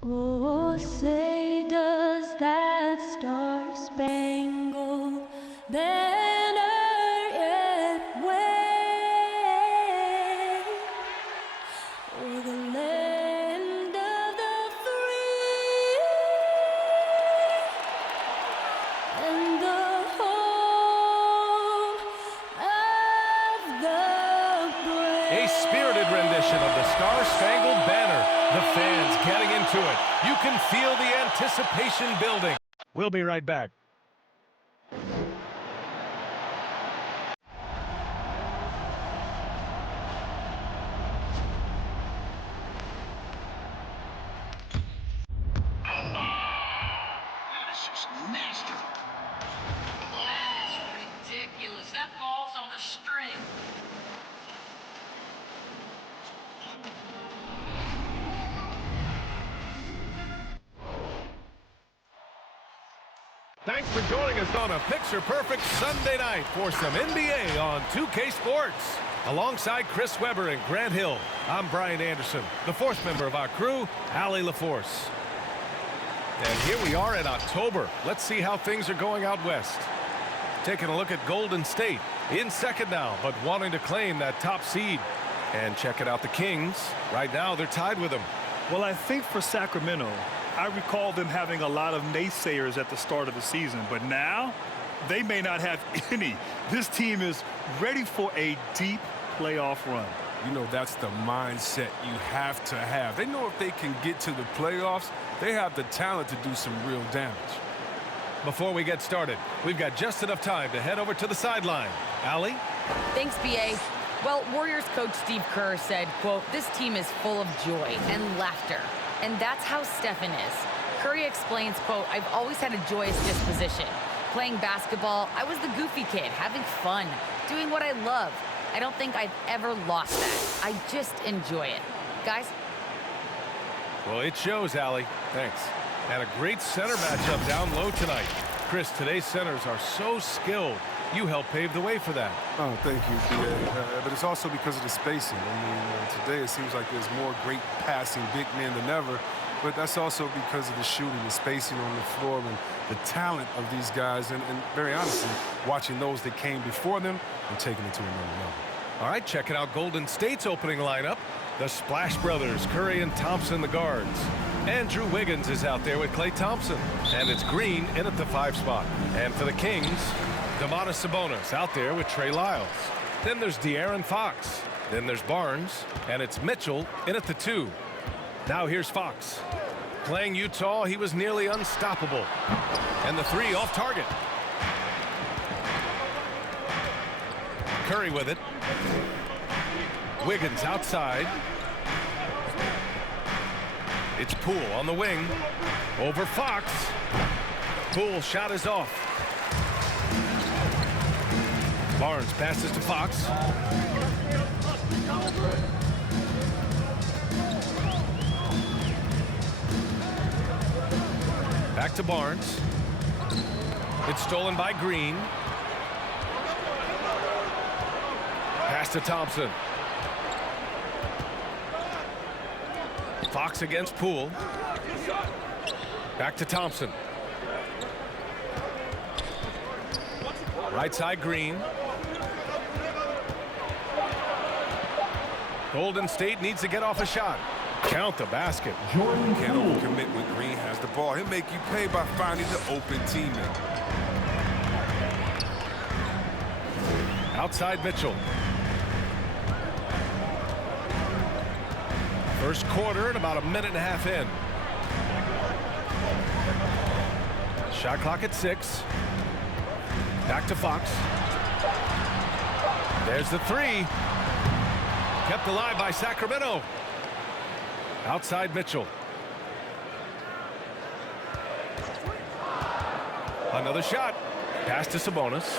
Oh, say does that star-spangled banner yet wave o'er the land of the free and the home of the brave? A spirited rendition of the Star-Spangled Banner. The fans getting into it. You can feel the anticipation building. We'll be right back. This is nasty. That's ridiculous. That ball's on the string. Thanks for joining us on a picture-perfect Sunday night for some NBA on 2K Sports. Alongside Chris Webber and Grant Hill, I'm Brian Anderson, the fourth member of our crew, Allie LaForce. And here we are in October. Let's see how things are going out west. Taking a look at Golden State, in second now, but wanting to claim that top seed. And checking out the Kings. Right now, they're tied with them. Well, I think for Sacramento, I recall them having a lot of naysayers at the start of the season, but now they may not have any. This team is ready for a deep playoff run. You know, that's the mindset you have to have. They know if they can get to the playoffs, they have the talent to do some real damage. Before we get started, we've got just enough time to head over to the sideline. Allie? Thanks, B.A. Well, Warriors coach Steve Kerr said, quote, "This team is full of joy and laughter." And that's how Stephen is. Curry explains, quote, "I've always had a joyous disposition. Playing basketball, I was the goofy kid, having fun, doing what I love. I don't think I've ever lost that. I just enjoy it." Guys? Well, it shows, Allie. Thanks. And a great center matchup down low tonight. Chris, today's centers are so skilled. You helped pave the way for that. Oh, thank you, B.A. But it's also because of the spacing. I mean, today it seems like there's more great passing big men than ever, but that's also because of the shooting, the spacing on the floor, and the talent of these guys, and very honestly, watching those that came before them and taking it to another level. All right, checking out Golden State's opening lineup. The Splash Brothers, Curry and Thompson, the guards. Andrew Wiggins is out there with Klay Thompson. And it's Green in at the 5 spot. And for the Kings, Domantas Sabonis out there with Trey Lyles. Then there's De'Aaron Fox. Then there's Barnes. And it's Mitchell in at the 2. Now here's Fox. Playing Utah, he was nearly unstoppable. And the 3 off target. Curry with it. Wiggins outside. It's Poole on the wing. Over Fox. Poole shot is off. Barnes passes to Fox. Back to Barnes. It's stolen by Green. Pass to Thompson. Fox against Poole. Back to Thompson. Right side Green. Golden State needs to get off a shot. Count the basket. Can't overcommit when Green has the ball. He'll make you pay by finding the open teammate. Outside Mitchell. First quarter and about a minute and a half in. Shot clock at 6. Back to Fox. There's the 3. Kept alive by Sacramento. Outside Mitchell. Another shot. Pass to Sabonis.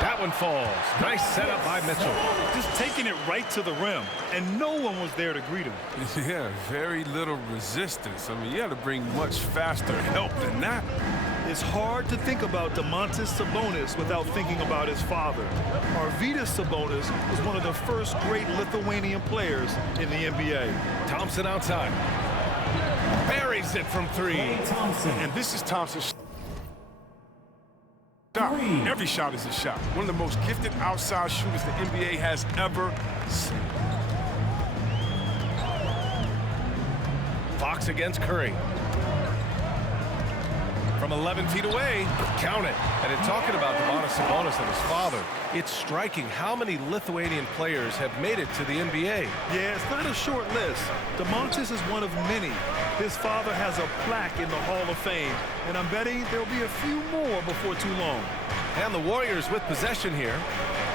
That one falls. Nice setup by Mitchell. Just taking it right to the rim, and no one was there to greet him. Yeah, very little resistance. I mean, you had to bring much faster help than that. It's hard to think about Domantas Sabonis without thinking about his father. Arvydas Sabonis was one of the first great Lithuanian players in the NBA. Thompson outside. Buries it from three. And this is Thompson's shot. Every shot is a shot. One of the most gifted outside shooters the NBA has ever seen. Fox against Curry. From 11 feet away, count it. And in talking about Domantas Sabonis and his father, it's striking how many Lithuanian players have made it to the NBA. Yeah, it's not a short list. Domantas is one of many. His father has a plaque in the Hall of Fame, and I'm betting there'll be a few more before too long. And the Warriors with possession here,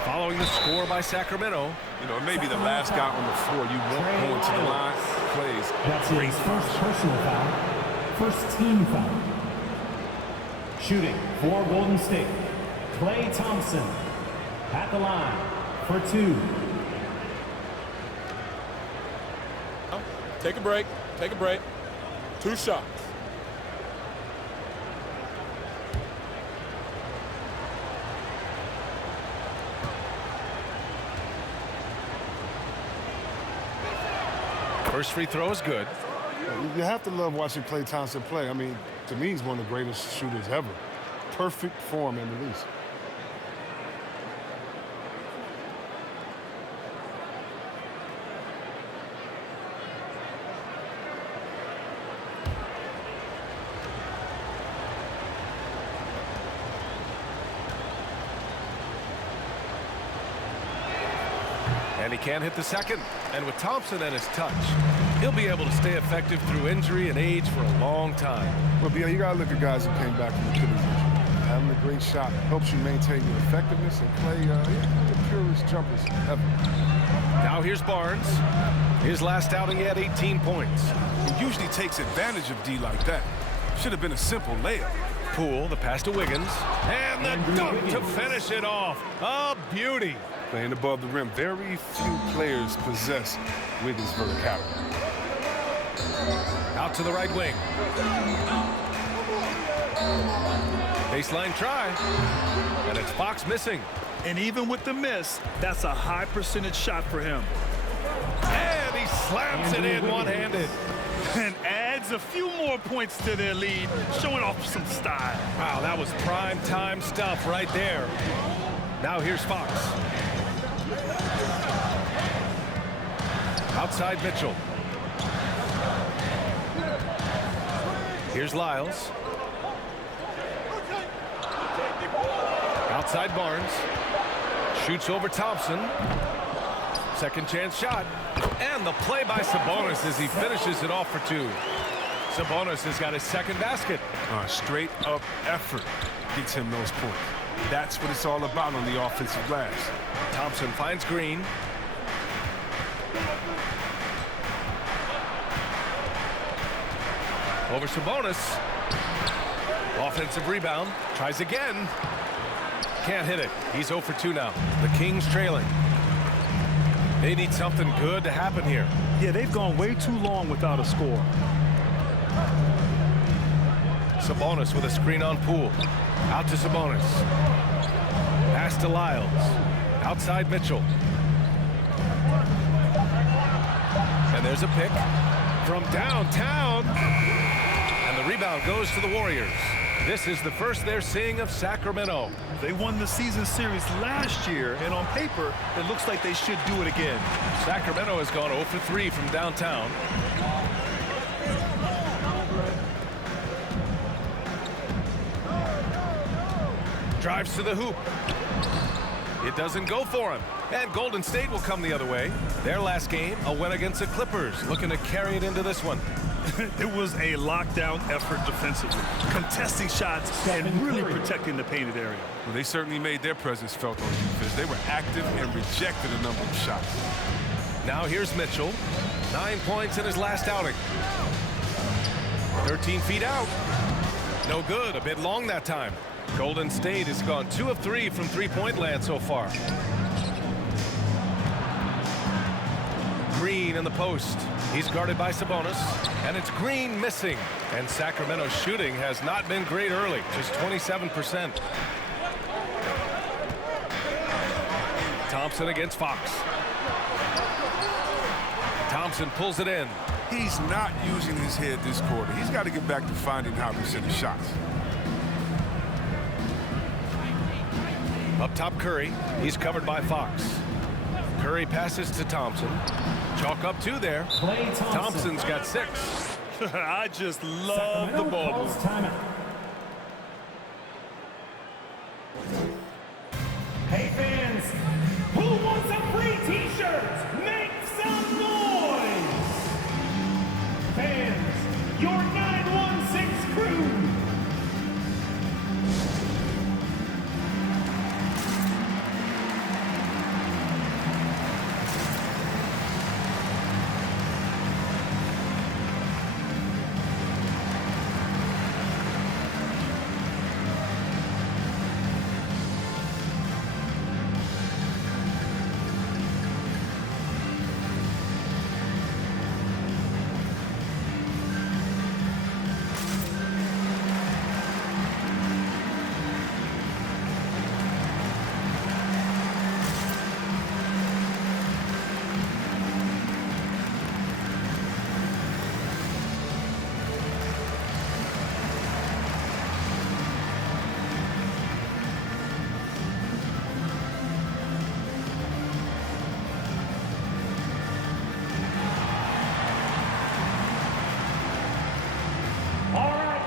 following the score by Sacramento. You know, maybe the last guy on the floor you want going to the line plays. That's his first personal foul, first team foul. Shooting for Golden State, Klay Thompson at the line for 2. Take a break. Take a break. 2 shots. First free throw is good. You have to love watching Klay Thompson play. I mean, to me, he's one of the greatest shooters ever. Perfect form and release. And he can't hit the second. And with Thompson at his touch, he'll be able to stay effective through injury and age for a long time. Well, Bill, you got to look at guys who came back from Achilles injury. Having a great shot helps you maintain your effectiveness, and Klay, the purest jumpers ever. Now here's Barnes. His last outing, he had 18 points. He usually takes advantage of D like that. Should have been a simple layup. Poole, the pass to Wiggins. And the dunk to finish it off. A beauty. Playing above the rim, very few players possess Wiggins' verticality. Out to the right wing. Baseline try. And it's Fox missing. And even with the miss, that's a high percentage shot for him. And he slams it in one-handed. And adds a few more points to their lead, showing off some style. Wow, that was prime time stuff right there. Now here's Fox. Outside Mitchell. Here's Lyles. Outside Barnes. Shoots over Thompson. Second chance shot. And the play by Sabonis as he finishes it off for 2. Sabonis has got his second basket. Straight up effort gets him those points. That's what it's all about on the offensive glass. Thompson finds Green. Over Sabonis. Offensive rebound. Tries again. Can't hit it. He's 0 for 2 now. The Kings trailing. They need something good to happen here. Yeah, they've gone way too long without a score. Sabonis with a screen on Poole. Out to Sabonis. Pass to Lyles. Outside Mitchell. And there's a pick from downtown. And the rebound goes to the Warriors. This is the first they're seeing of Sacramento. They won the season series last year, and on paper, it looks like they should do it again. Sacramento has gone 0 for 3 from downtown. Drives to the hoop. It doesn't go for him. And Golden State will come the other way. Their last game, a win against the Clippers, looking to carry it into this one. It was a lockdown effort defensively, contesting shots and really protecting the painted area. Well, they certainly made their presence felt on defense. They were active and rejected a number of shots. Now here's Mitchell. 9 points in his last outing. 13 feet out. No good. A bit long that time. Golden State has gone 2 of 3 from three-point land so far. Green in the post. He's guarded by Sabonis. And it's Green missing. And Sacramento's shooting has not been great early. Just 27%. Thompson against Fox. Thompson pulls it in. He's not using his head this quarter. He's got to get back to finding how to hit his shots. Up top, Curry. He's covered by Fox. Curry passes to Thompson. Chalk up 2 there. Klay Thompson. Thompson's got 6. I just love the Sacramento ball calls move. timeout. Hey fans, who wants a free t-shirt? Make some noise! Fans, your 916 crew.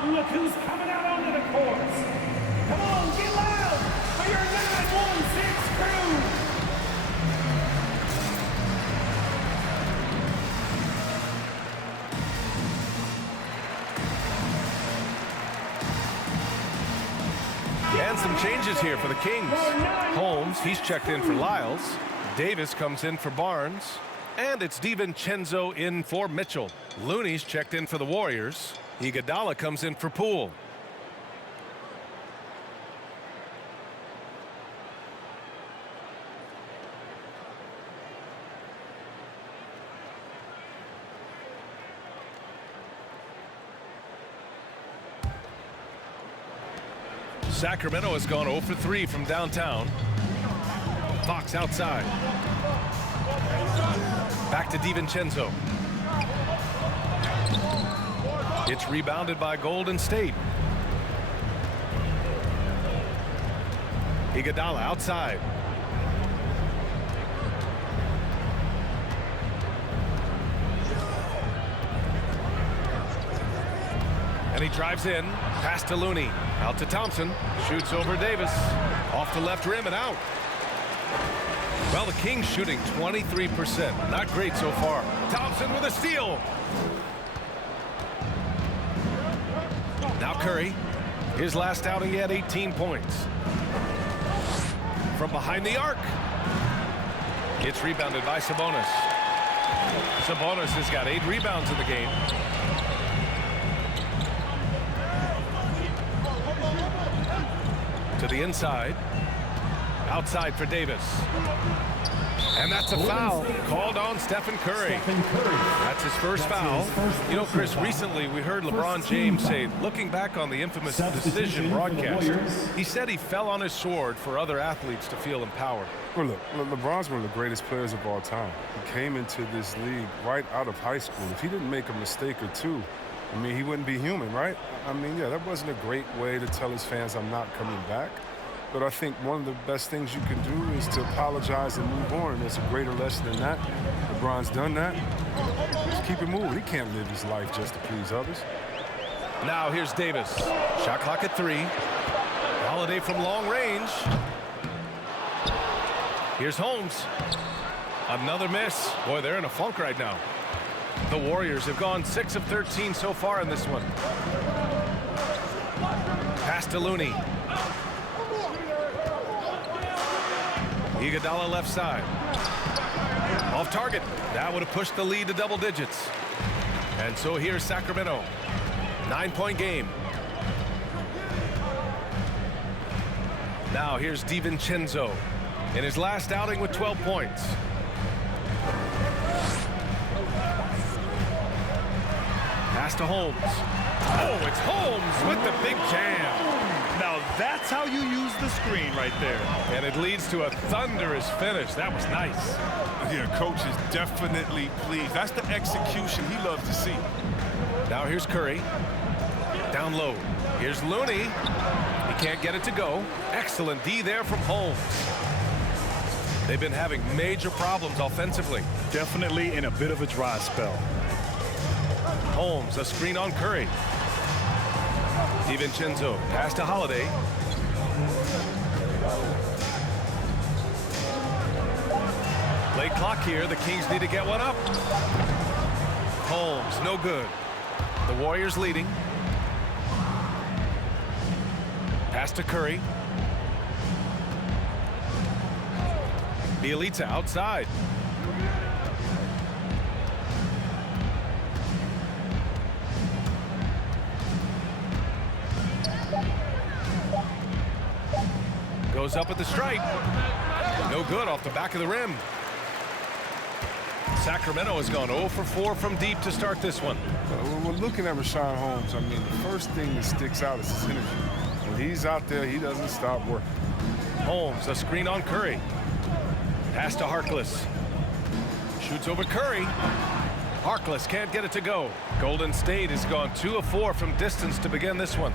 Look who's coming out onto the courts. Come on, get loud for your 916 crew. And some changes here for the Kings. Holmes, he's checked in for Lyles. Davis comes in for Barnes. And it's DiVincenzo in for Mitchell. Looney's checked in for the Warriors. Iguodala comes in for Poole. Sacramento has gone 0 for 3 from downtown. Fox outside. Back to DiVincenzo. It's rebounded by Golden State. Iguodala outside. And he drives in. Pass to Looney. Out to Thompson. Shoots over Davis. Off the left rim and out. Well, the Kings shooting 23%. Not great so far. Thompson with a steal. Now Curry. His last outing, he had 18 points. From behind the arc. It's rebounded by Sabonis. Sabonis has got 8 rebounds in the game. To the inside. Outside for Davis. And that's a foul called on Stephen Curry. That's his first foul. You know, Chris, recently we heard LeBron James say, looking back on the infamous decision broadcast, he said he fell on his sword for other athletes to feel empowered. Well, look, LeBron's one of the greatest players of all time. He came into this league right out of high school. If he didn't make a mistake or two, I mean, he wouldn't be human, right? I mean, yeah, that wasn't a great way to tell his fans I'm not coming back. But I think one of the best things you can do is to apologize and move on. There's a greater lesson than that. LeBron's done that. Just keep it moving. He can't live his life just to please others. Now here's Davis. Shot clock at 3. Holiday from long range. Here's Holmes. Another miss. Boy, they're in a funk right now. The Warriors have gone 6 of 13 so far in this one. Pass to Looney. Iguodala left side. Off target. That would have pushed the lead to double digits. And so here's Sacramento. 9-point game. Now here's DiVincenzo in his last outing with 12 points. Pass to Holmes. Oh, it's Holmes with the big jam. Now that's how you use the screen right there. And it leads to a thunderous finish. That was nice. Yeah, coach is definitely pleased. That's the execution he loves to see. Now here's Curry. Down low. Here's Looney. He can't get it to go. Excellent D there from Holmes. They've been having major problems offensively. Definitely in a bit of a dry spell. Holmes, a screen on Curry. DiVincenzo, pass to Holiday. Late clock here. The Kings need to get one up. Holmes, no good. The Warriors leading. Pass to Curry. Bielitsa outside. Goes up at the stripe. No good off the back of the rim. Sacramento has gone 0 for 4 from deep to start this one. When we're looking at Richaun Holmes, I mean, the first thing that sticks out is his energy. When he's out there, he doesn't stop working. Holmes, a screen on Curry. Pass to Harkless. Shoots over Curry. Harkless can't get it to go. Golden State has gone 2 of 4 from distance to begin this one.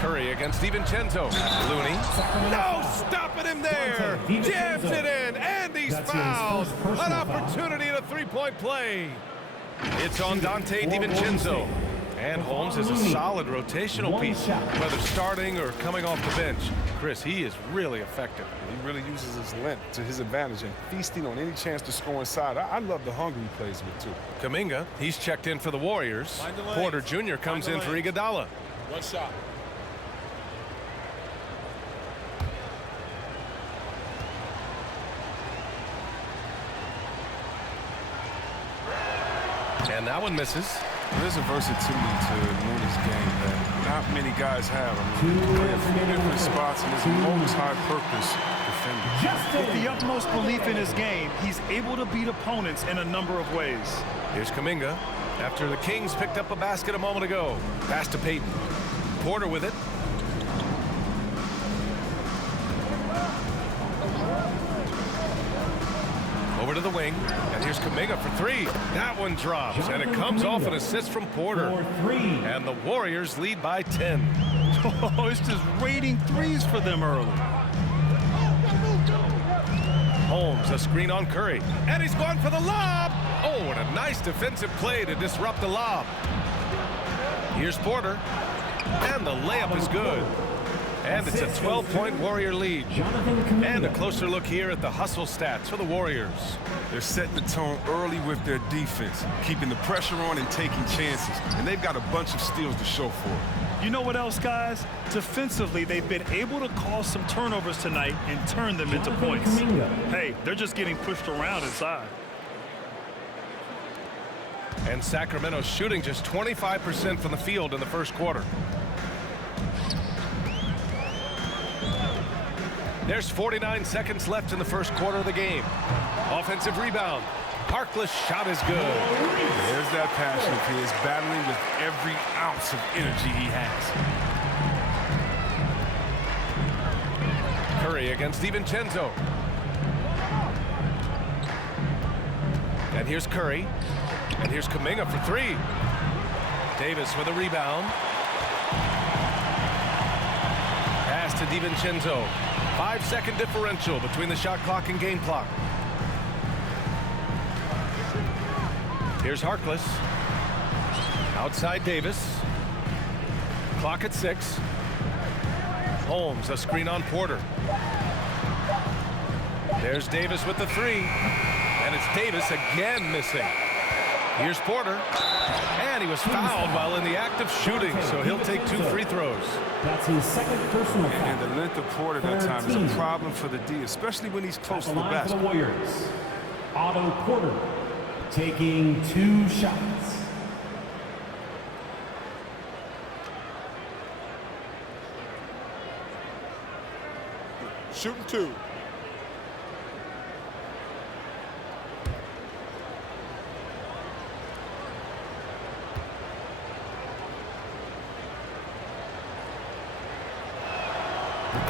Curry against DiVincenzo. Looney. No, stopping him there. Jams it in, and he's fouled. An opportunity in a three-point play. It's on Dante DiVincenzo. And Holmes is a solid rotational piece, whether starting or coming off the bench. Chris, he is really effective. He really uses his length to his advantage and feasting on any chance to score inside. I love the hunger he plays with, too. Kuminga, he's checked in for the Warriors. Porter Jr. comes in for Iguodala. One shot. And that one misses. There's a versatility to Looney's game that not many guys have. I mean, he can play a few different spots and is a multi-purpose defender. With the utmost belief in his game, he's able to beat opponents in a number of ways. Here's Kuminga. After the Kings picked up a basket a moment ago. Pass to Payton. Porter with it. Over to the wing, and here's Kuminga for 3. That one drops, and it comes off an assist from Porter. And the Warriors lead by 10. Oh, it's just raining threes for them early. Holmes, a screen on Curry, and he's gone for the lob. Oh, and a nice defensive play to disrupt the lob. Here's Porter, and the layup is good. And it's a 12-point Warrior lead. And a closer look here at the hustle stats for the Warriors. They're setting the tone early with their defense, keeping the pressure on and taking chances. And they've got a bunch of steals to show for it. You know what else, guys? Defensively, they've been able to cause some turnovers tonight and turn them into points. Hey, they're just getting pushed around inside. And Sacramento shooting just 25% from the field in the first quarter. There's 49 seconds left in the first quarter of the game. Offensive rebound. Harkless shot is good. There's that passion. He is battling with every ounce of energy he has. Curry against DiVincenzo. And here's Curry. And here's Kuminga for 3. Davis with a rebound. Pass to DiVincenzo. 5-second differential between the shot clock and game clock. Here's Harkless. Outside Davis. Clock at 6. Holmes, a screen on Porter. There's Davis with the 3. And it's Davis again missing. Here's Porter. And he was fouled while in the act of shooting, so he'll take 2 free throws. That's his second personal foul. And the length of Porter that time is a problem for the D, especially when he's close to the line for the basket. Warriors, Otto Porter taking 2 shots. Shooting 2.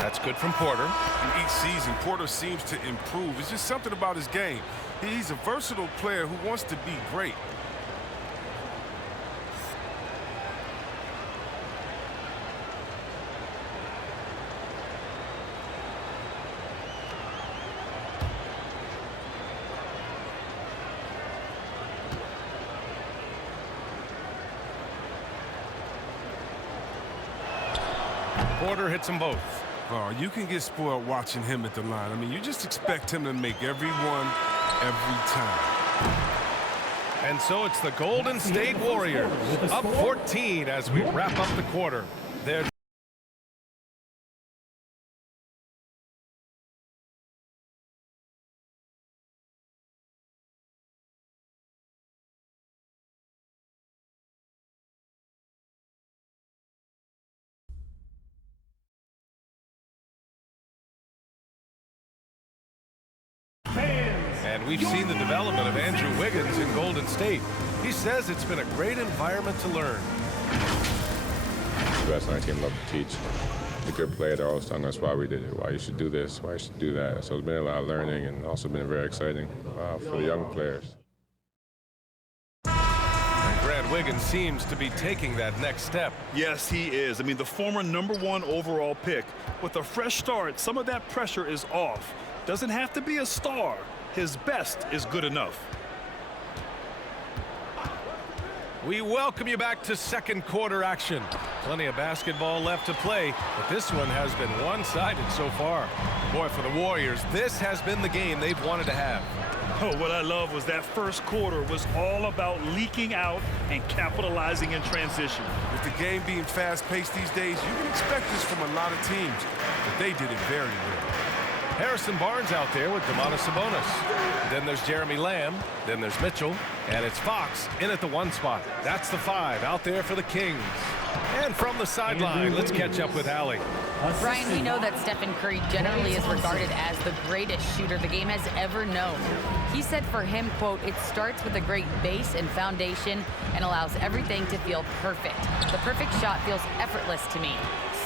That's good from Porter. In each season, Porter seems to improve. It's just something about his game. He's a versatile player who wants to be great. Porter hits them both. Oh, you can get spoiled watching him at the line. I mean, you just expect him to make every one, every time. And so it's the Golden State Warriors up 14 as we wrap up the quarter. They're And we've seen the development of Andrew Wiggins in Golden State. He says it's been a great environment to learn. The best on our team love to teach. The good player, they're always telling us why we did it, why you should do this, why you should do that. So it's been a lot of learning and also been very exciting for the young players. And Grant Wiggins seems to be taking that next step. Yes, he is. I mean, the former #1 overall pick. With a fresh start, some of that pressure is off. Doesn't have to be a star. His best is good enough. We welcome you back to second quarter action. Plenty of basketball left to play, but this one has been one-sided so far. Boy, for the Warriors, this has been the game they've wanted to have. Oh, what I love was that first quarter was all about leaking out and capitalizing in transition. With the game being fast-paced these days, you can expect this from a lot of teams, but they did it very well. Harrison Barnes out there with Domantas Sabonis. Then there's Jeremy Lamb. Then there's Mitchell. And it's Fox in at the 1 spot. That's the 5 out there for the Kings. And from the sideline, let's catch up with Allie. Brian, we know that Stephen Curry generally is regarded as the greatest shooter the game has ever known. He said for him, quote, "It starts with a great base and foundation and allows everything to feel perfect. The perfect shot feels effortless to me,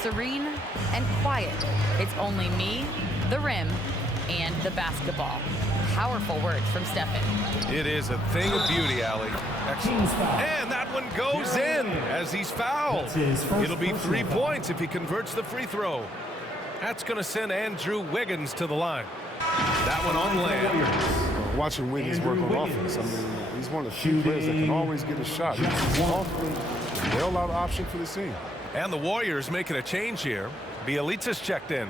serene and quiet. It's only me, the rim, and the basketball." Powerful words from Stephen. It is a thing of beauty, Allie. Excellent. And that one goes in as he's fouled. It'll be 3 points if he converts the free throw. That's going to send Andrew Wiggins to the line. That one on land. Watching Wiggins work on offense, I mean, he's one of the few players that can always get a shot. He's often a bailout option for the team. And the Warriors making a change here. Bielitsa's checked in.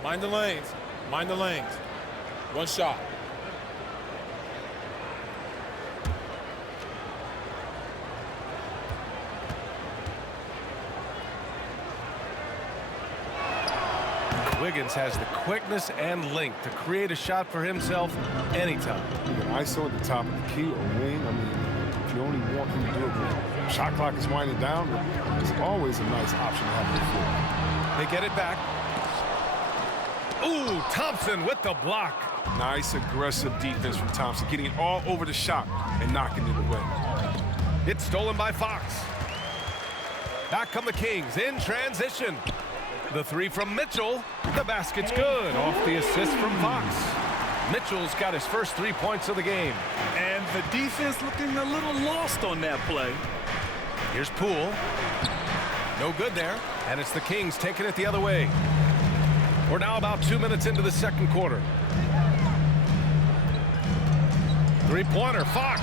Mind the lanes. Mind the lanes. 1 shot. Wiggins has the quickness and length to create a shot for himself anytime. ISO at the top of the key or wing. I mean, if you only want him to do it when the shot clock is winding down, it's always a nice option to have on the floor. They get it back. Ooh, Thompson with the block. Nice aggressive defense from Thompson, getting it all over the shot and knocking it away. It's stolen by Fox. Back come the Kings in transition. The 3 from Mitchell. The basket's good off the assist from Fox. Mitchell's got his first 3 points of the game. And the defense looking a little lost on that play. Here's Poole. No good there. And it's the Kings taking it the other way. We're now about 2 minutes into the second quarter. Three-pointer, Fox.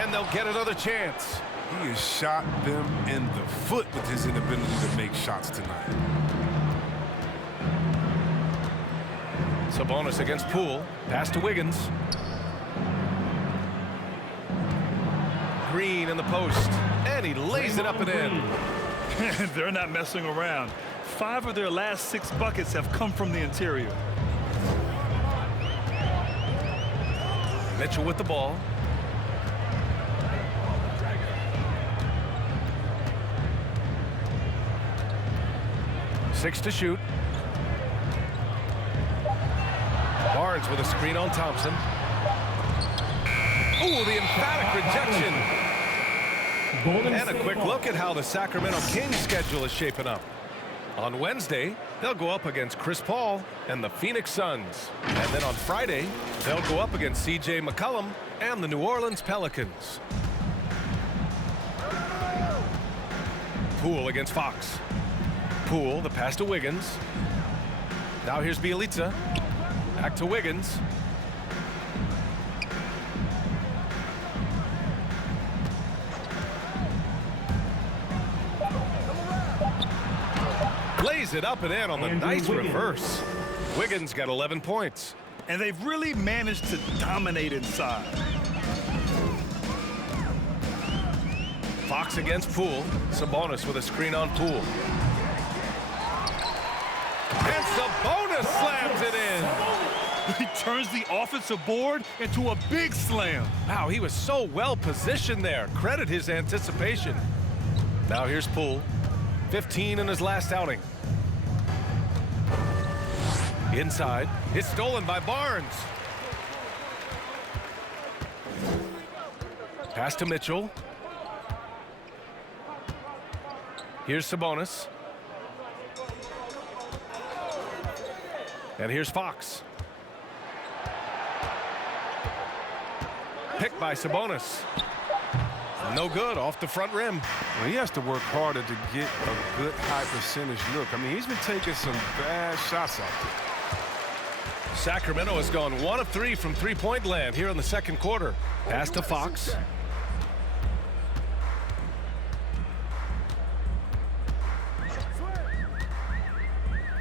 And they'll get another chance. He has shot them in the foot with his inability to make shots tonight. Sabonis against Poole. Pass to Wiggins. Green in the post. And he lays it up and in. They're not messing around. 5 of their last 6 buckets have come from the interior. Mitchell with the ball. Six to shoot. Barnes with a screen on Thompson. Ooh, the emphatic rejection. Golden And a State quick ball. look at how the Sacramento Kings schedule is shaping up. On Wednesday, they'll go up against Chris Paul and the Phoenix Suns. And then on Friday, they'll go up against C.J. McCollum and the New Orleans Pelicans. Poole against Fox. Poole, the pass to Wiggins. Now here's Bjelica. Back to Wiggins. Lays it up and in on the Andrew nice Wiggins. reverse. Wiggins got 11 points. And they've really managed to dominate inside. Fox against Poole. Sabonis with a screen on Poole. And Sabonis slams it in. He turns the offensive board into a big slam. Wow, he was so well positioned there. Credit his anticipation. Now here's Poole. 15 in his last outing. Inside. It's stolen by Barnes. Pass to Mitchell. Here's Sabonis. And here's Fox. Picked by Sabonis. No good, off the front rim. Well, he has to work harder to get a good high percentage look. I mean, he's been taking some bad shots out there. Sacramento has gone 1 of 3 from three-point land here in the second quarter. Pass to Fox.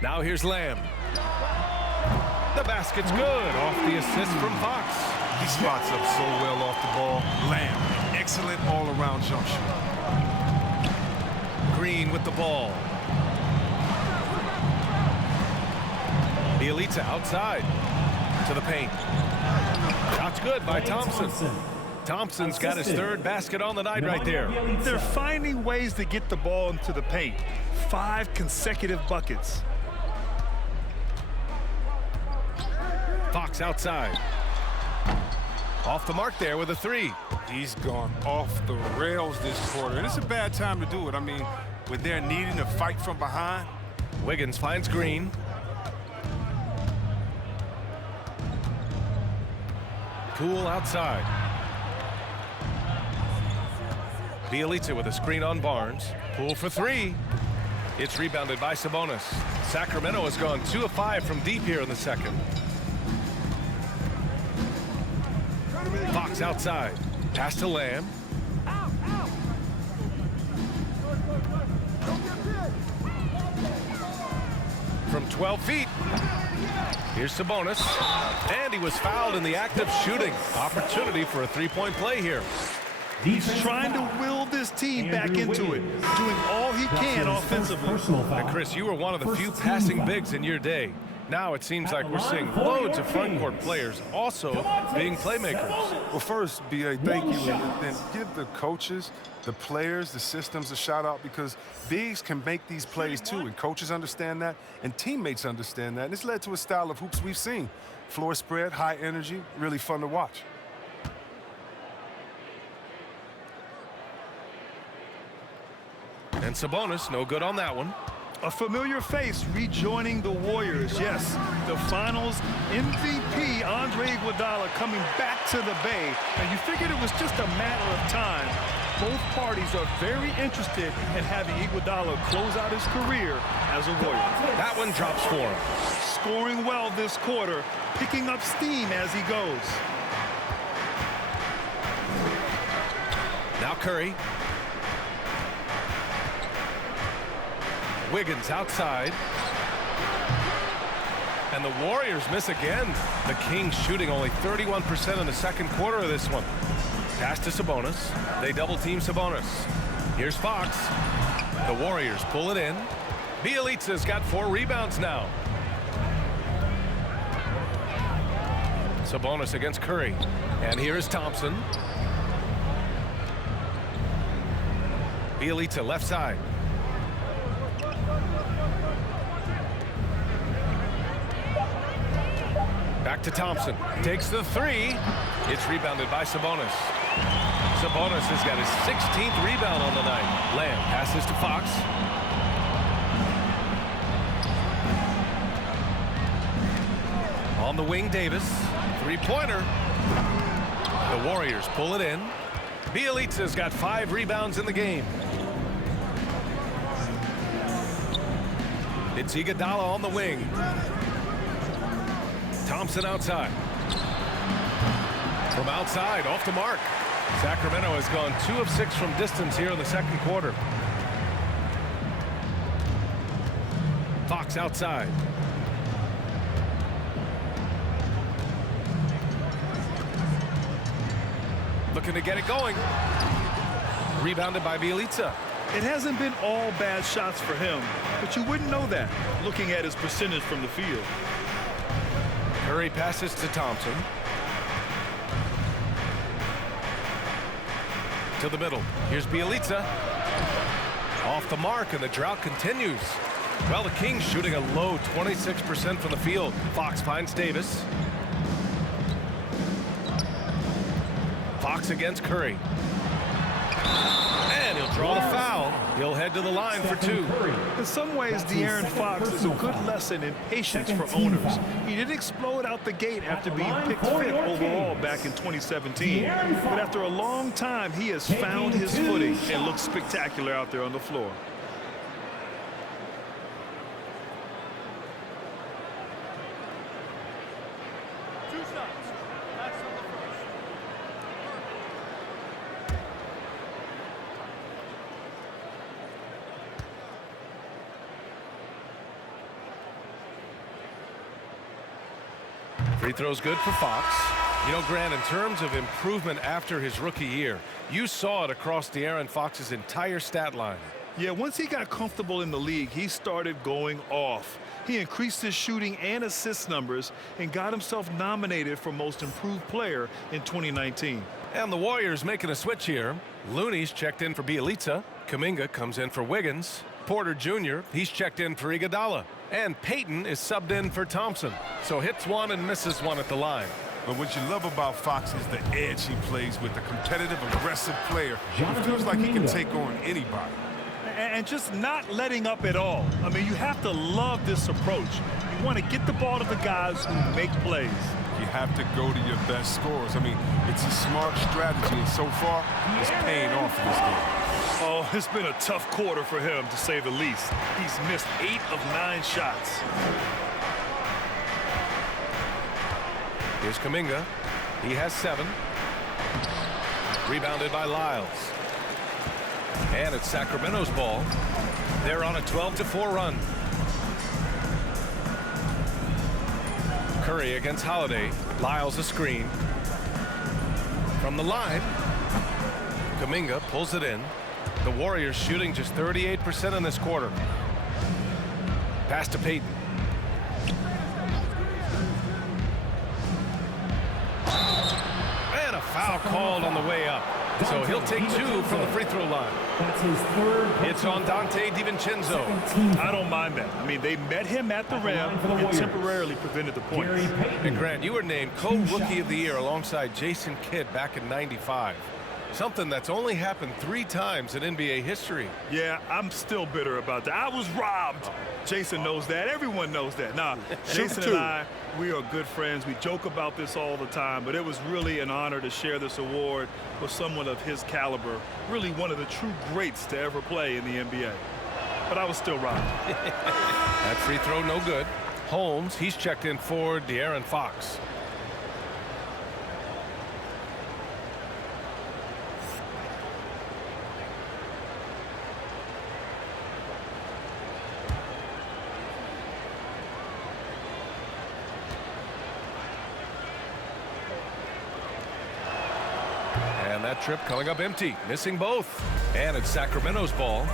Now here's Lamb. The basket's good off the assist from Fox. He spots up so well off the ball. Lamb, excellent all-around jump shot. Green with the ball. Bjelica outside to the paint. Shot's good by Klay Thompson. Thompson. Thompson's got his third basket on the night right there. They're finding ways to get the ball into the paint. 5 consecutive buckets. Fox outside. Off the mark there with a 3. He's gone off the rails this quarter, and it's a bad time to do it. I mean, when they're needing to fight from behind. Wiggins finds Green. Poole outside. Bjelica with a screen on Barnes. Poole for 3. It's rebounded by Sabonis. Sacramento has gone 2 of 5 from deep here in the second. Fox outside. Pass to Lamb. From 12 feet. Here's Sabonis. And he was fouled in the act of shooting. Opportunity for a three-point play here. He's trying to will this team back into it, doing all he can offensively. And Chris, you were one of the few passing bigs in your day. Now it seems like we're seeing loads of front court players also being playmakers. Well, first, B.A., thank you, and then give the coaches, the players, the systems a shout-out, because bigs can make these plays too, and coaches understand that, and teammates understand that, and it's led to a style of hoops we've seen. Floor spread, high energy, really fun to watch. And Sabonis, no good on that one. A familiar face rejoining the Warriors. Yes, the Finals MVP, Andre Iguodala, coming back to the Bay. And you figured it was just a matter of time. Both parties are very interested in having Iguodala close out his career as a Warrior. That one drops for him. Scoring well this quarter, picking up steam as he goes. Now Curry. Wiggins outside. And the Warriors miss again. The Kings shooting only 31% in the second quarter of this one. Pass to Sabonis. They double team Sabonis. Here's Fox. The Warriors pull it in. Bjelica's got 4 rebounds now. Sabonis against Curry. And here is Thompson. Bjelica left side. Back to Thompson. Takes the three. It's rebounded by Sabonis. Sabonis has got his 16th rebound on the night. Lamb passes to Fox. On the wing, Davis. Three-pointer. The Warriors pull it in. Bielitsa's got 5 rebounds in the game. It's Iguodala on the wing. Thompson outside. From outside, off the mark. Sacramento has gone 2 of 6 from distance here in the second quarter. Fox outside. Looking to get it going. Rebounded by Bielitsa. It hasn't been all bad shots for him, but you wouldn't know that looking at his percentage from the field. Curry passes to Thompson. To the middle. Here's Bielitsa. Off the mark, and the drought continues. Well, the Kings shooting a low 26% from the field. Fox finds Davis. Fox against Curry. And he'll draw the foul. He'll head to the line for 2. In some ways, De'Aaron Fox is a good lesson in patience for owners. He didn't explode out the gate after being picked 5th overall back in 2017. But after a long time, he has found his footing and looks spectacular out there on the floor. Free throw's good for Fox. You know, Grant, in terms of improvement after his rookie year, you saw it across De'Aaron Fox's entire stat line. Yeah, once he got comfortable in the league, he started going off. He increased his shooting and assist numbers and got himself nominated for Most Improved Player in 2019. And the Warriors making a switch here. Looney's checked in for Bielitsa. Kuminga comes in for Wiggins. Porter Jr., he's checked in for Iguodala. And Payton is subbed in for Thompson. So hits one and misses one at the line. But what you love about Fox is the edge he plays with, a competitive, aggressive player who feels like he can take on anybody. And just not letting up at all. I mean, you have to love this approach. You want to get the ball to the guys who make plays. You have to go to your best scorers. I mean, it's a smart strategy, and so far, it's paying off in this game. Oh, it's been a tough quarter for him, to say the least. He's missed 8 of 9 shots. Here's Kuminga. He has 7. Rebounded by Lyles. And it's Sacramento's ball. They're on a 12-4 run. Curry against Holiday. Lyles a screen. From the line, Kuminga pulls it in. The Warriors shooting just 38% in this quarter. Pass to Payton. And a foul called on the way up. So he'll take 2 from the free throw line. That's his 3rd. It's on Dante DiVincenzo. I don't mind that. I mean, they met him at the rim and temporarily prevented the points. And Grant, you were named co-rookie of the year alongside Jason Kidd back in '95. Something that's only happened 3 times in NBA history. Yeah, I'm still bitter about that. I was robbed. Jason knows that. Everyone knows that. Nah, Jason and I, we are good friends. We joke about this all the time, but it was really an honor to share this award with someone of his caliber. Really one of the true greats to ever play in the NBA. But I was still robbed. That free throw no good. Holmes, he's checked in for De'Aaron Fox. That trip coming up empty, missing both. And it's Sacramento's ball.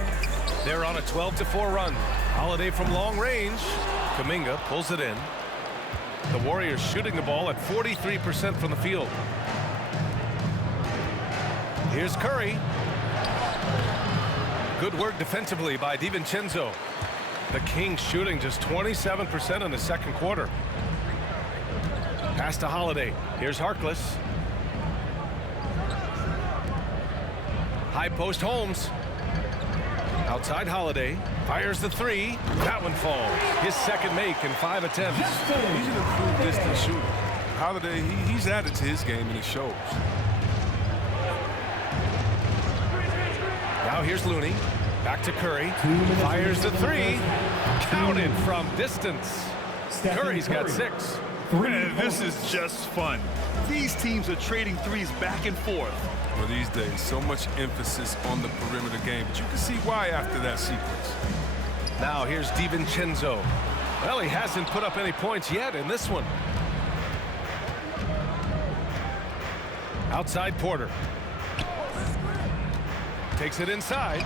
They're on a 12-4 run. Holiday from long range. Kuminga pulls it in. The Warriors shooting the ball at 43% from the field. Here's Curry. Good work defensively by DiVincenzo. The Kings shooting just 27% in the second quarter. Pass to Holiday. Here's Harkless. High post Holmes. Outside Holiday. Fires the three. That one falls. His second make in 5 attempts. He's an improved distance shooter. Holiday, he's added to his game, and it shows. Now here's Looney. Back to Curry. Fires the three. Counted from distance. Curry's got 6. Man, this is just fun. These teams are trading threes back and forth. Well, these days, so much emphasis on the perimeter game, but you can see why after that sequence. Now here's DiVincenzo. Well, he hasn't put up any points yet in this one. Outside Porter. Takes it inside.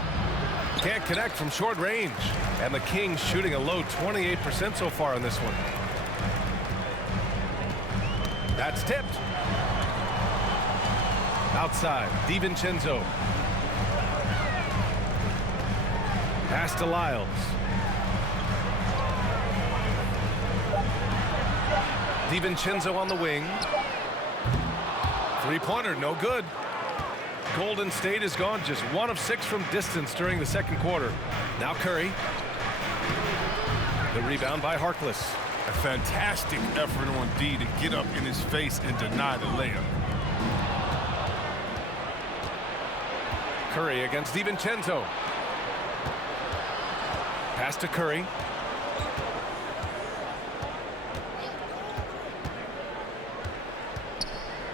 Can't connect from short range. And the Kings shooting a low 28% so far in this one. That's tipped. Outside, DiVincenzo. Pass to Lyles. DiVincenzo on the wing. Three-pointer, no good. Golden State has gone just 1 of 6 from distance during the second quarter. Now Curry. The rebound by Harkless. A fantastic effort on D to get up in his face and deny the layup. Curry against DiVincenzo. Pass to Curry.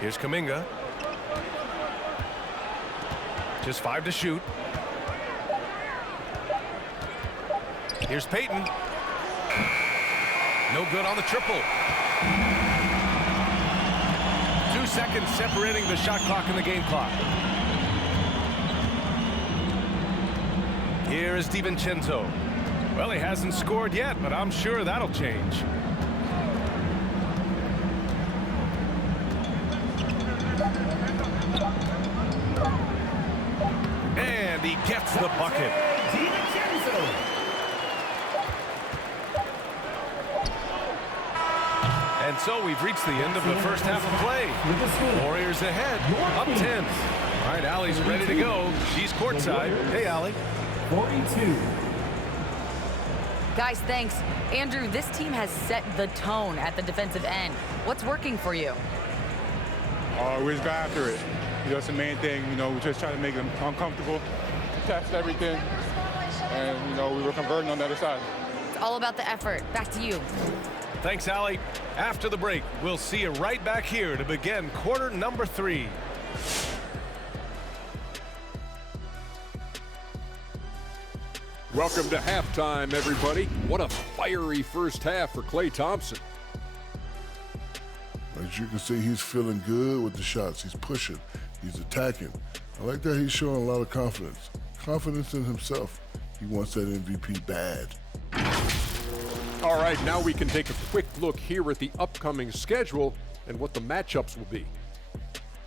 Here's Kuminga. Just 5 to shoot. Here's Payton. No good on the triple. 2 seconds separating the shot clock and the game clock. Here is DiVincenzo. Well, he hasn't scored yet, but I'm sure that'll change. And he gets the bucket. And so we've reached the end of the first half of play. Warriors ahead, up 10. All right, Allie's ready to go. She's courtside. Hey, Allie. 42. Guys, thanks. Andrew, this team has set the tone at the defensive end. What's working for you? We just got after it. That's the main thing. We just try to make them uncomfortable, test everything, and, we were converting on the other side. It's all about the effort. Back to you. Thanks, Allie. After the break, we'll see you right back here to begin quarter number 3. Welcome to halftime, everybody. What a fiery first half for Klay Thompson. As you can see, he's feeling good with the shots. He's pushing. He's attacking. I like that he's showing a lot of confidence. Confidence in himself. He wants that MVP bad. All right, now we can take a quick look here at the upcoming schedule and what the matchups will be.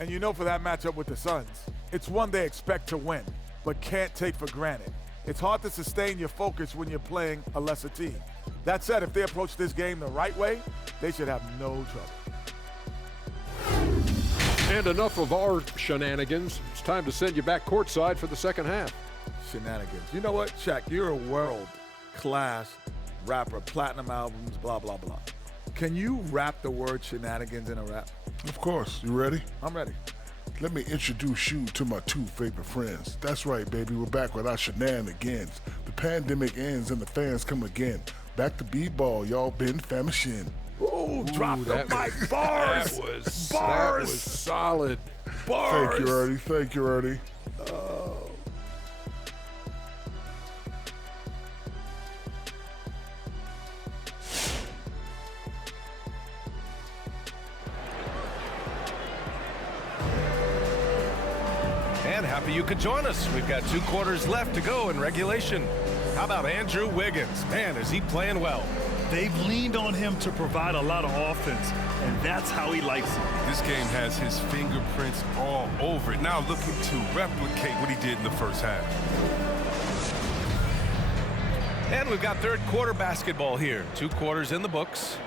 And for that matchup with the Suns, it's one they expect to win, but can't take for granted. It's hard to sustain your focus when you're playing a lesser team. That said, if they approach this game the right way, they should have no trouble. And enough of our shenanigans. It's time to send you back courtside for the second half. Shenanigans. You know what, Shaq? You're a world-class rapper, platinum albums, blah, blah, blah. Can you rap the word shenanigans in a rap? Of course. You ready? I'm ready. Let me introduce you to my 2 favorite friends. That's right, baby. We're back with our shenanigans. The pandemic ends and the fans come again. Back to b-ball, y'all been famishing. Ooh, drop the mic. Bars! That was solid. Bars! Thank you, Ernie. Thank you, Ernie. And happy you could join us. We've got 2 quarters left to go in regulation. How about Andrew Wiggins? Man, is he playing well. They've leaned on him to provide a lot of offense, and that's how he likes it. This game has his fingerprints all over it. Now looking to replicate what he did in the first half. And we've got third quarter basketball here. 2 quarters in the books.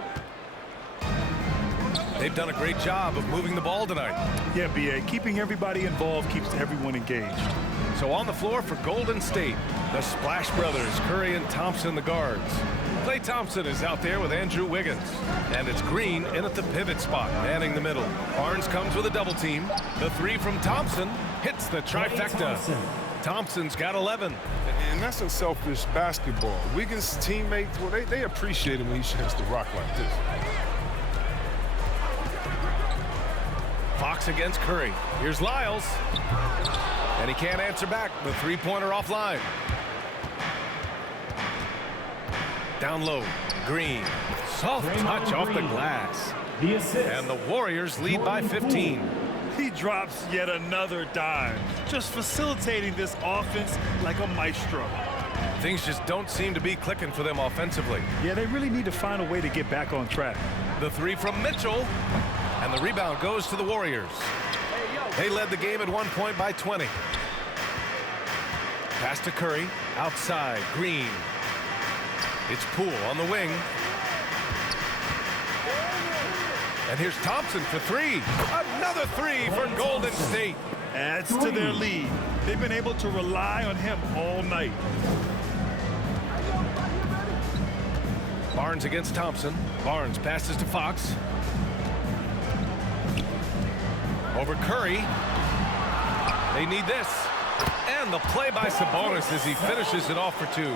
They've done a great job of moving the ball tonight. Yeah, B.A., keeping everybody involved keeps everyone engaged. So on the floor for Golden State, the Splash Brothers, Curry and Thompson, the guards. Klay Thompson is out there with Andrew Wiggins. And it's Green in at the pivot spot, manning the middle. Barnes comes with a double team. The three from Thompson hits the trifecta. Thompson's got 11. And that's unselfish basketball. Wiggins' teammates, well, they appreciate it when he has to rock like this. Fox against Curry. Here's Lyles. And he can't answer back. The three-pointer offline. Down low. Green. Soft touch off the glass. The assist. And the Warriors lead by 15. He drops yet another dime, just facilitating this offense like a maestro. Things just don't seem to be clicking for them offensively. Yeah, they really need to find a way to get back on track. The three from Mitchell. And the rebound goes to the Warriors. They led the game at 1 point by 20. Pass to Curry. Outside. Green. It's Poole on the wing. And here's Thompson for three. Another three for Golden State. Adds to their lead. They've been able to rely on him all night. Barnes against Thompson. Barnes passes to Fox. Over Curry. They need this. And the play by Sabonis as he finishes it off for two.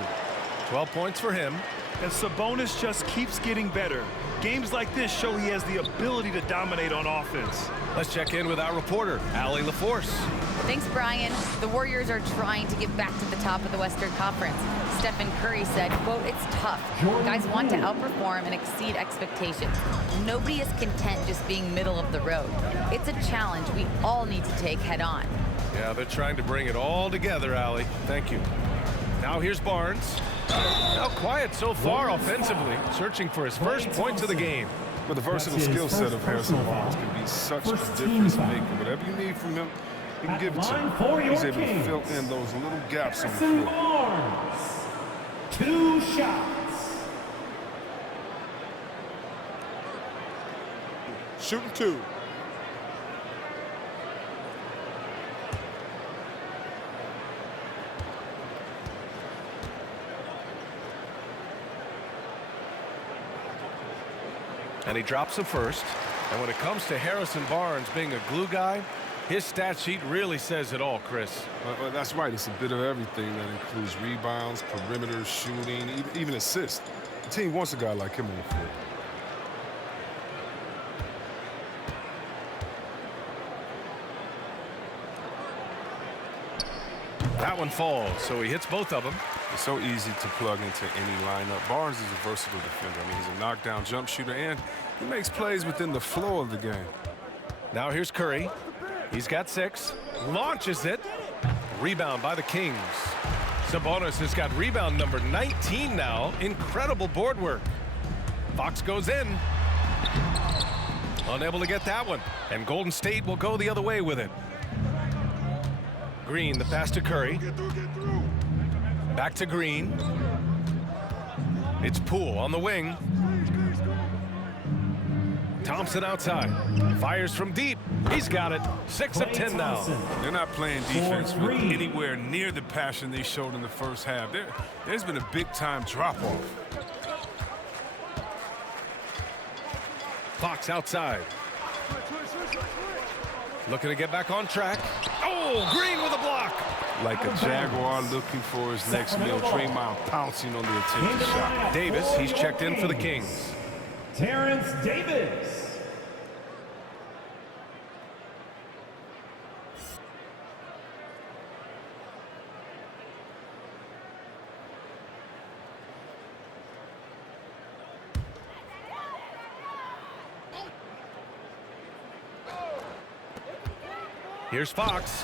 12 points for him. And Sabonis just keeps getting better. Games like this show he has the ability to dominate on offense. Let's check in with our reporter, Allie LaForce. Thanks, Brian. The Warriors are trying to get back to the top of the Western Conference. Stephen Curry said, quote, "It's tough. Guys want to outperform and exceed expectations. Nobody is content just being middle of the road. It's a challenge we all need to take head on." Yeah, they're trying to bring it all together, Allie. Thank you. Now here's Barnes. Now quiet so far offensively, searching for his first points of the game. But the versatile skill set of Harrison Barnes can be such a difference maker. Whatever you need from him, you can give it to him. He's able to fill in those little gaps on the floor. Barnes. 2 shots. Shooting two. And he drops the first. And when it comes to Harrison Barnes being a glue guy, his stat sheet really says it all, Chris. Well, that's right. It's a bit of everything that includes rebounds, perimeter shooting, even assists. The team wants a guy like him on the floor. That one falls, so he hits both of them. It's so easy to plug into any lineup. Barnes is a versatile defender. I mean, he's a knockdown jump shooter, and he makes plays within the flow of the game. Now here's Curry. He's got 6. Launches it. Rebound by the Kings. Sabonis has got rebound number 19 now. Incredible board work. Fox goes in. Unable to get that one. And Golden State will go the other way with it. Green, the pass to Curry. Back to Green. It's Poole on the wing. Thompson outside. Fires from deep. He's got it. 6 of 10 now. They're not playing defense with anywhere near the passion they showed in the first half. There's been a big-time drop-off. Fox outside. Looking to get back on track. Oh, Green with a block. Like a Jaguar looking for his next meal. Draymond pouncing on the attempted shot. Davis, he's checked in for the Kings. Terrence Davis. Here's Fox.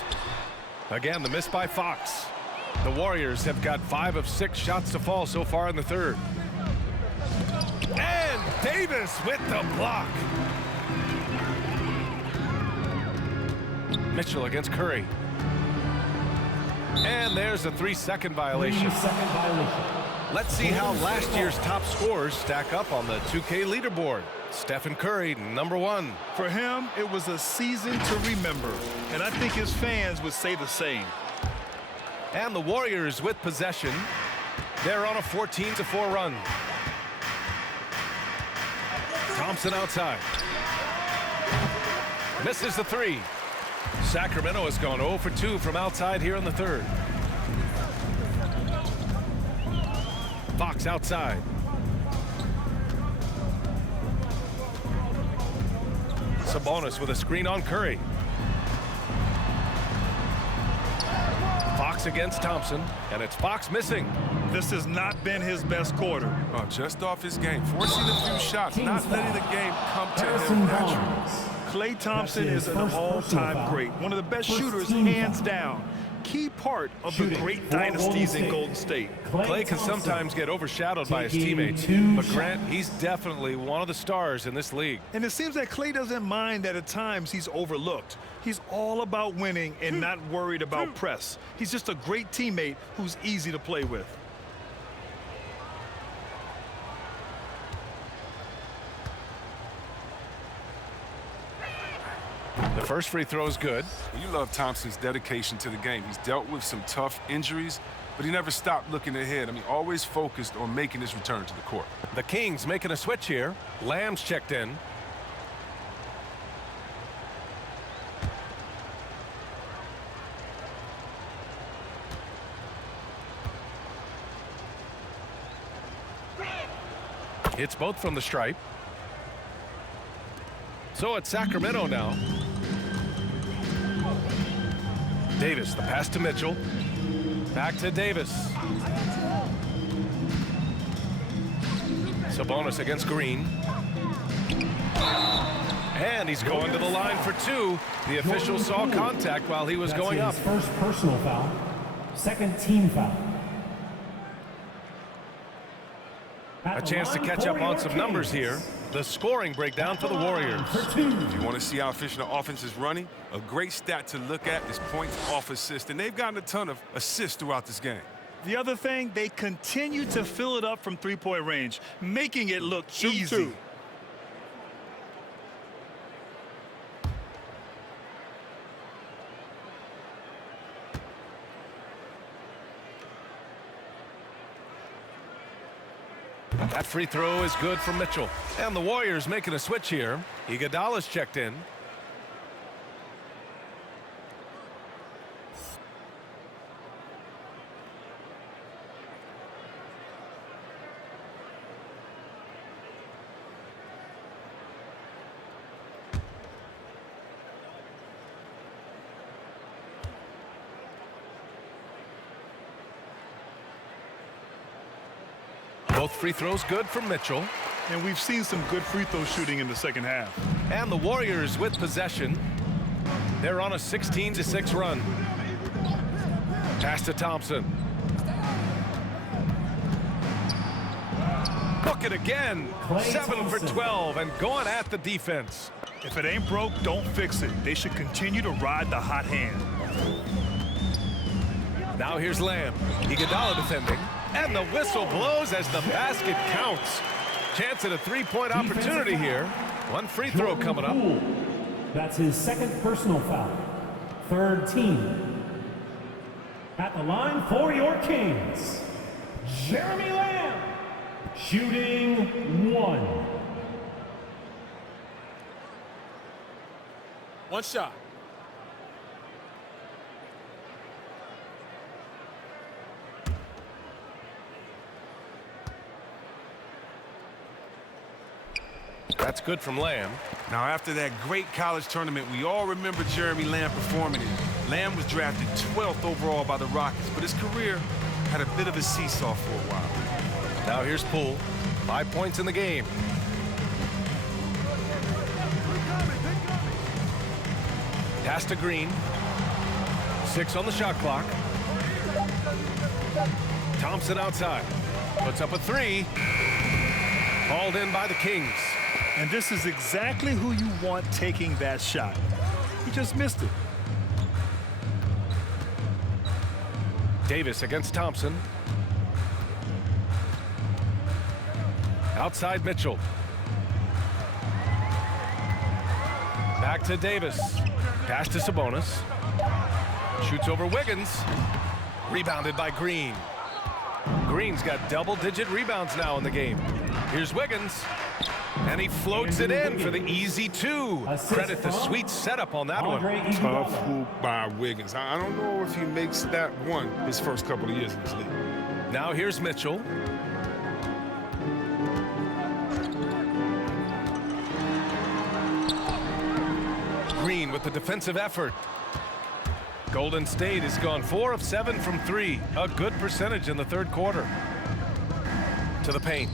Again, the miss by Fox. The Warriors have got 5 of 6 shots to fall so far in the third. And Davis with the block. Mitchell against Curry. And there's a 3-second violation. 3-second violation. Let's see how last year's top scorers stack up on the 2K leaderboard. Stephen Curry, number 1. For him, it was a season to remember, and I think his fans would say the same. And the Warriors with possession. They're on a 14-4 run. Thompson outside. Misses the 3. Sacramento has gone 0 for 2 from outside here in the third. Fox outside. Sabonis with a screen on Curry. Fox against Thompson, and it's Fox missing. This has not been his best quarter. Oh, just off his game, forcing a few shots, not letting the game come to him naturally. Klay Thompson is an all-time great, one of the best shooters, hands down. Key part of the great dynasties in Golden State. Klay can sometimes get overshadowed by his teammates, but Grant, he's definitely one of the stars in this league. And it seems that Klay doesn't mind that at times he's overlooked. He's all about winning and not worried about press. He's just a great teammate who's easy to play with. The first free throw is good. You love Thompson's dedication to the game. He's dealt with some tough injuries, but he never stopped looking ahead. I mean, always focused on making his return to the court. The Kings making a switch here. Lamb's checked in. It's both from the stripe. So it's Sacramento now. Davis, the pass to Mitchell. Back to Davis. Sabonis against Green. And he's going to the line for 2. The official saw contact while he was going up. First personal foul, second team foul. A chance to catch up on some numbers here. The scoring breakdown for the Warriors. If you want to see how efficient the offense is running, a great stat to look at is points off assist, and they've gotten a ton of assists throughout this game. The other thing, they continue to fill it up from three-point range, making it look easy. That free throw is good for Mitchell. And the Warriors making a switch here. Iguodala's checked in. Both free throws good for Mitchell. And we've seen some good free throw shooting in the second half. And the Warriors with possession. They're on a 16-6 run. Pass to Thompson. Book it again. 7 for 12 and going at the defense. If it ain't broke, don't fix it. They should continue to ride the hot hand. Now here's Lamb. Iguodala defending. And the whistle blows as the basket counts. Chance at a three-point opportunity here. One free throw coming up. That's his second personal foul. Third team. At the line for your Kings, Jeremy Lamb, shooting 1. One shot. That's good from Lamb. Now, after that great college tournament, we all remember Jeremy Lamb performing it. Lamb was drafted 12th overall by the Rockets, but his career had a bit of a seesaw for a while. Now here's Poole. 5 points in the game. Pass to Green. 6 on the shot clock. Thompson outside. Puts up a 3. Called in by the Kings. And this is exactly who you want taking that shot. He just missed it. Davis against Thompson. Outside Mitchell. Back to Davis. Pass to Sabonis. Shoots over Wiggins. Rebounded by Green. Green's got double-digit rebounds now in the game. Here's Wiggins. And he floats it in for the easy two. Credit the sweet setup on that one. Tough hoop by Wiggins. I don't know if he makes that one his first couple of years in this league. Now here's Mitchell. Green with the defensive effort. Golden State has gone 4 of 7 from 3. A good percentage in the third quarter. To the paint.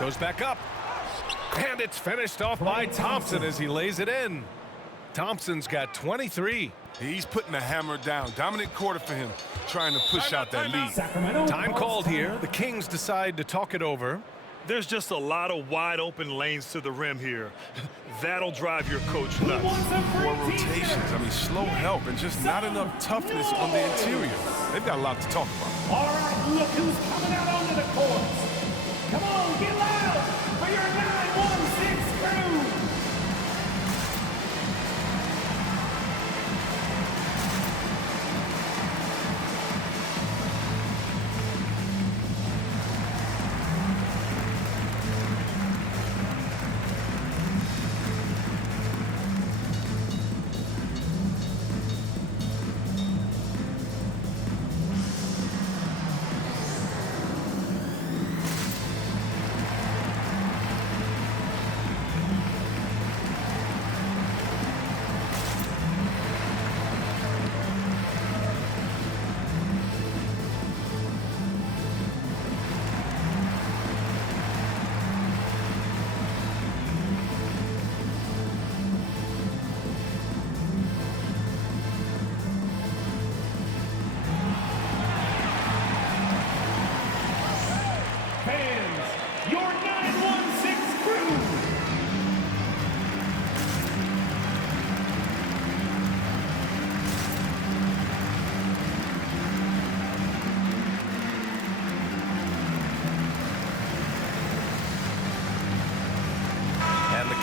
Goes back up. And it's finished off by Thompson as he lays it in. Thompson's got 23. He's putting the hammer down. Dominant quarter for him, trying to push out that lead. Time called here. The Kings decide to talk it over. There's just a lot of wide open lanes to the rim here. That'll drive your coach nuts. More rotations. I mean, slow help and just not enough toughness on the interior. They've got a lot to talk about. All right, look who's coming out onto the court. Come on, get loud for your 916 crew.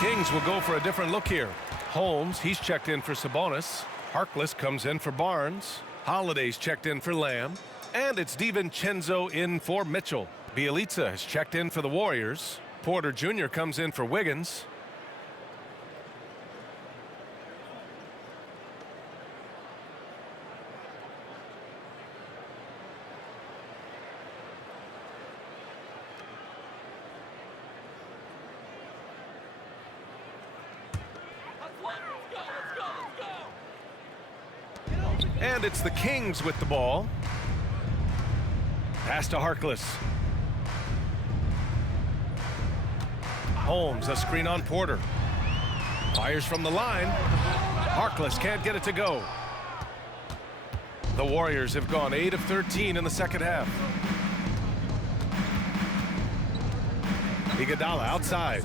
Kings will go for a different look here. Holmes, he's checked in for Sabonis. Harkless comes in for Barnes. Holiday's checked in for Lamb. And it's DiVincenzo in for Mitchell. Bjelica has checked in for the Warriors. Porter Jr. comes in for Wiggins. And it's the Kings with the ball. Pass to Harkless. Holmes, a screen on Porter. Fires from the line. Harkless can't get it to go. The Warriors have gone 8 of 13 in the second half. Iguodala outside.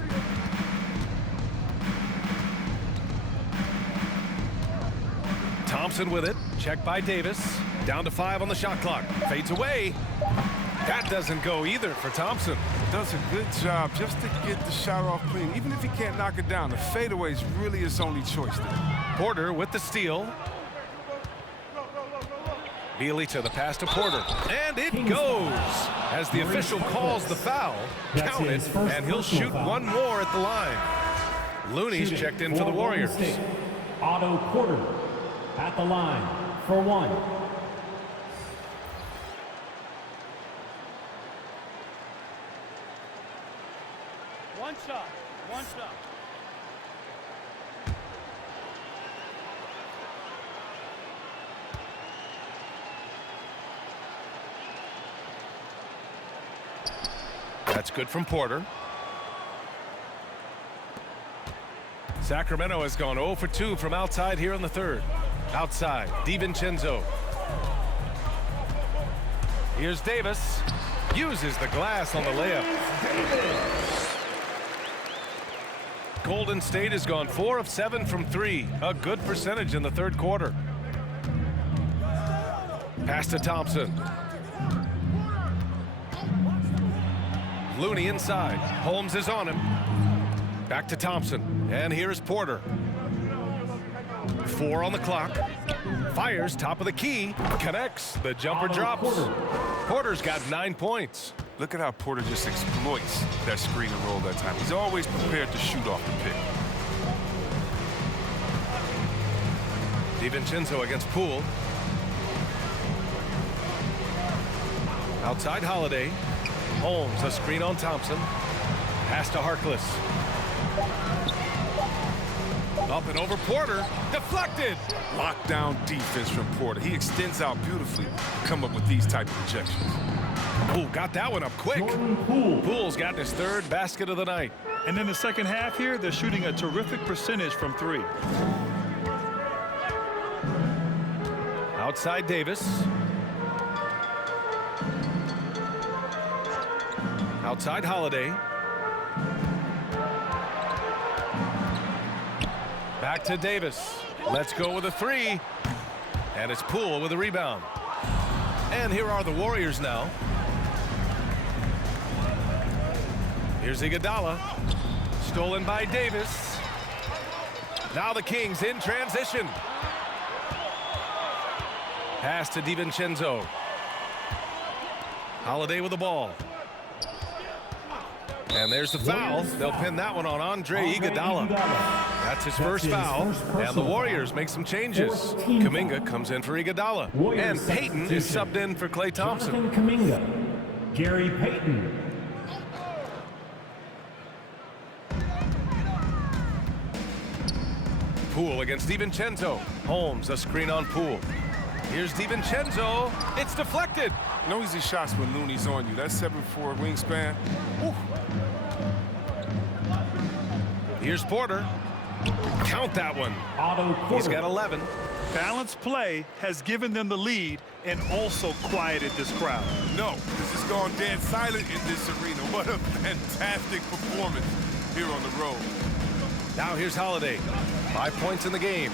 Thompson with it. Checked by Davis. Down to 5 on the shot clock. Fades away. That doesn't go either for Thompson. Does a good job just to get the shot off clean. Even if he can't knock it down, the fadeaway is really his only choice there. Porter with the steal. Bjelica, the pass to Porter. And it goes. As the official calls the foul, count it, and he'll shoot one more at the line. Looney's checked in for the Warriors. Otto Porter at the line for one. One shot. One shot. That's good from Porter. Sacramento has gone 0 for 2 from outside here in the third. Outside, DiVincenzo. Here's Davis. Uses the glass on the layup. Golden State has gone 4 of 7 from 3. A good percentage in the third quarter. Pass to Thompson. Looney inside. Holmes is on him. Back to Thompson. And here's Porter. 4 on the clock. Fires top of the key. Connects. The jumper drops. Porter's got 9 points. Look at how Porter just exploits that screen and roll that time. He's always prepared to shoot off the pick. DiVincenzo against Poole. Outside Holiday. Holmes, a screen on Thompson. Pass to Harkless. Up and over Porter. Deflected. Lockdown defense from Porter. He extends out beautifully to come up with these type of projections. Poole got that one up quick. Poole's gotten his 3rd basket of the night. And in the second half here, they're shooting a terrific percentage from 3. Outside Davis. Outside Holiday. Back to Davis. Let's go with a 3. And it's Poole with a rebound. And here are the Warriors now. Here's Iguodala. Stolen by Davis. Now the Kings in transition. Pass to DiVincenzo. Holiday with the ball. And there's the foul. They'll pin that one on Andre Iguodala. That's his first foul. And the Warriors make some changes. Kuminga comes in for Iguodala. And Payton is subbed in for Klay Thompson. Jonathan Kuminga. Gary Payton. Poole against DiVincenzo. Holmes, a screen on Poole. Here's DiVincenzo. It's deflected. No easy shots when Looney's on you. That 7'4" wingspan. Woo. Here's Porter. Count that one. He's got 11. Balanced play has given them the lead and also quieted this crowd. No, this is going dead silent in this arena. What a fantastic performance here on the road. Now here's Holiday. 5 points in the game.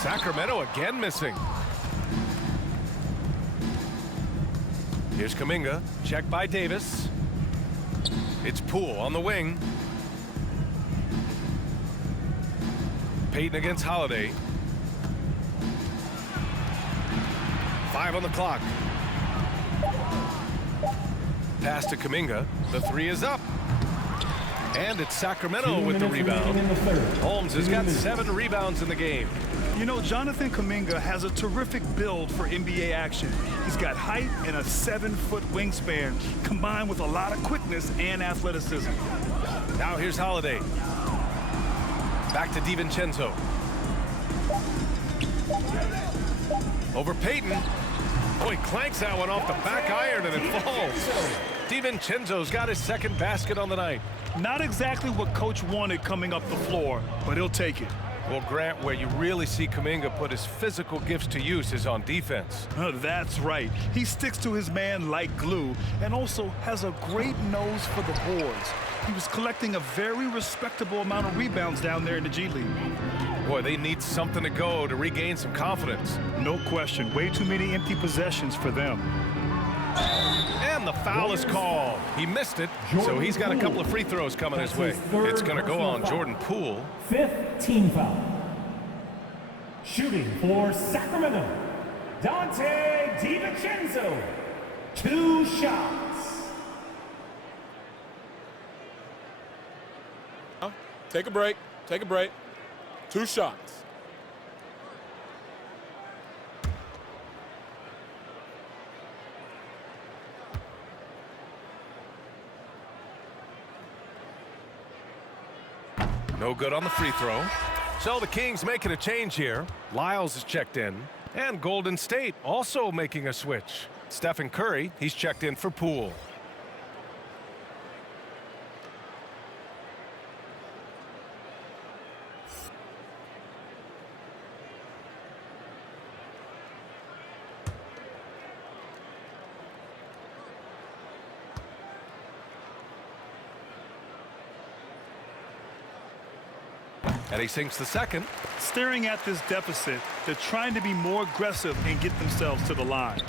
Sacramento again missing. Here's Kuminga. Checked by Davis. It's Poole on the wing. Payton against Holiday. 5 on the clock. Pass to Kuminga. The 3 is up. And it's Sacramento with the rebound. Holmes has got 7 rebounds in the game. You know, Jonathan Kuminga has a terrific build for NBA action. He's got height and a 7-foot wingspan, combined with a lot of quickness and athleticism. Now here's Holiday. Back to DiVincenzo. Over Payton. Boy, clanks that one off the back iron and it falls. DiVincenzo's got his 2nd basket on the night. Not exactly what Coach wanted coming up the floor, but he'll take it. Well, Grant, where you really see Kuminga put his physical gifts to use is on defense. That's right. He sticks to his man like glue and also has a great nose for the boards. He was collecting a very respectable amount of rebounds down there in the G League. Boy, they need something to go to regain some confidence. No question. Way too many empty possessions for them. And the foul is called. He missed it, so he's got a couple of free throws coming his way. It's going to go on Jordan Poole. 5th team foul. Shooting for Sacramento, Dante DiVincenzo. 2 shots. Take a break. Take a break. 2 shots. No good on the free throw. So the Kings making a change here. Lyles is checked in. And Golden State also making a switch. Stephen Curry, he's checked in for Poole. And he sinks the 2nd. Staring at this deficit, they're trying to be more aggressive and get themselves to the line.